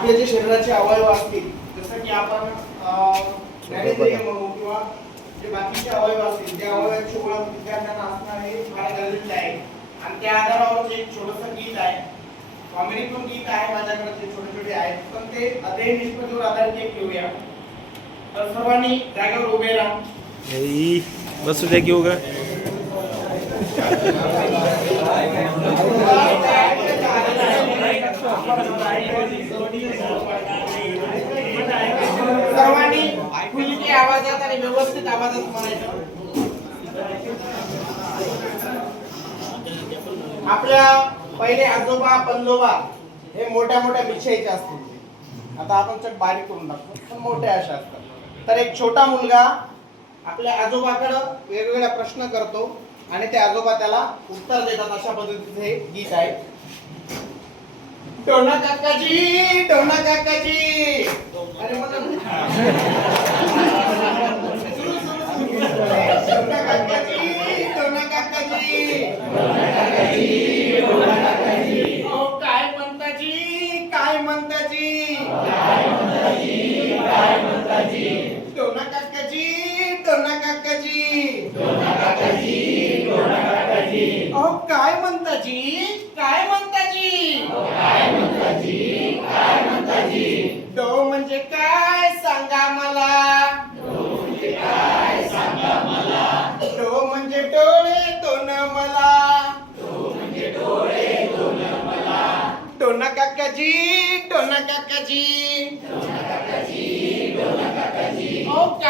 आपले जे शरीराचे अवयव असतील जसं की आपण किंवा जे बाकीचे अवयव असतील त्या अवयवाची ओळख विद्यार्थ्यांना असणं हे फार गरजेचं आहे. आणि त्या आधारावर एक छोटस गीत आहे. कॉमेडी पण गीत आहे माझ्याकडे ते छोटे छोटे आहेत. पण ते अध्ययन निष्पत्तीवर आधारित एक घेऊया तर सर्वांनी जागेवर उभे राहा. बसू द्या घेऊ का सर्वांनी खुलकी आवाजात आणि व्यवस्थित आवाजात म्हणायचं. आपल्या पहिले आजोबा पंजोबा हे मोठ्या मोठ्या बिछायचे असतील. आता आपण चट बारीक करून टाकतो पण मोठ्या अशा असतात. तर एक छोटा मुलगा आपल्या आजोबाकडं वेगवेगळ्या प्रश्न करतो आणि ते आजोबा त्याला उत्तर देतात अशा पद्धतीचे हे गीत आहे. टोना काकाजी टोना काकाजी. अरे काय टोना काकाजी टोना काकाजी अहो, काय म्हणताजी काय म्हणताजी टोना काकाजी टोना काकाजी अहो काय म्हणताजी काय म्हणताजी डो म्हणजे काय टोना काकाजी टोना काकाजी अहो काय म्हणताजी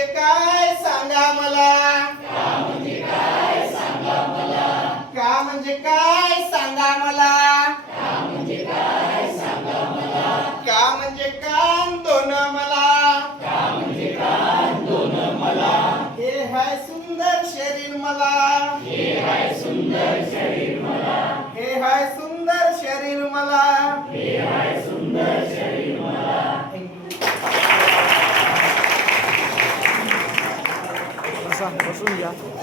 म्हणजे काय सांगा मला? का म्हणजे काय सांगा मला? का म्हणजे कान दोन मला? हे हाय सुंदर शरीर मला. हे हाय सुंदर शरीर Thank you.